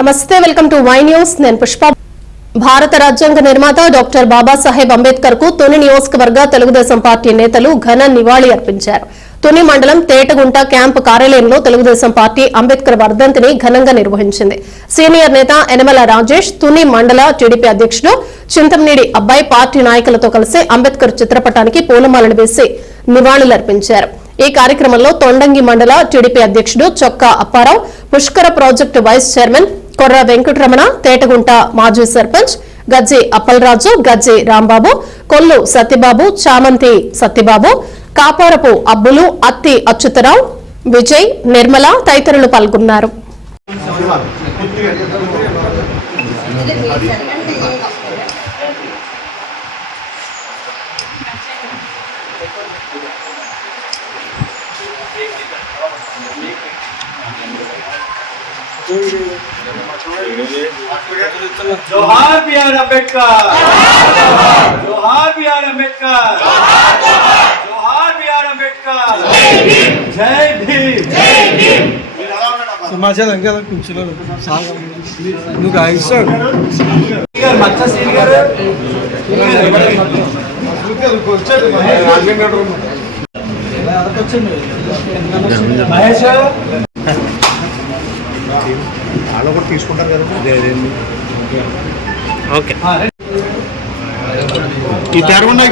నమస్తే, welcome to Y news. నేను పుష్ప. భారత రాజ్యాంగ నిర్మాత డాక్టర్ బాబాసాహెబ్ అంబేద్కర్ కు తుని నియోజకవర్గ తెలుగుదేశం పార్టీ నేతలు ఘన నివాళి అర్పించారు. తుని మండలం తేటగుంట క్యాంపు కార్యాలయంలో తెలుగుదేశం పార్టీ అంబేద్కర్ వర్ధంతిని ఘనంగా నిర్వహించింది. సీనియర్ నేత యనమల రాజేష్, తుని మండల టీడీపీ అధ్యక్షుడు చింతమనేని అబ్బాయి పార్టీ నాయకులతో కలిసి అంబేద్కర్ చిత్రపటానికి పూలమాలలు వేసి నివాళులర్పించారు. ఈ కార్యక్రమంలో తొండంగి మండల టీడీపీ అధ్యక్షుడు చొక్కా అప్పారావు, పుష్కర ప్రాజెక్టు వైస్ చైర్మన్ కొర్ర వెంకటరమణ, తేటగుంట మాజీ సర్పంచ్ గజ్జి అప్పలరాజు, గజ్జి రాంబాబు, కొల్లు సత్యబాబు, చామంతి సత్యబాబు, కాపారపు అబ్బులు, అత్తి అచ్యుతరావు, విజయ్, నిర్మల తదితరులు పాల్గొన్నారు. जोहार बीआर अंबेडकर, जोहार बीआर अंबेडकर, जोहार बीआर अंबेडकर, जय भीम, जय भीम. समाचार अंगे कुंचलो నువ్వు ఆయిస్టర్ सीनियर मच्चा सीनियर మహేష్ వాళ్ళు కూడా తీసుకుంటారు కదా. ఓకే, ఈ తేరకుండా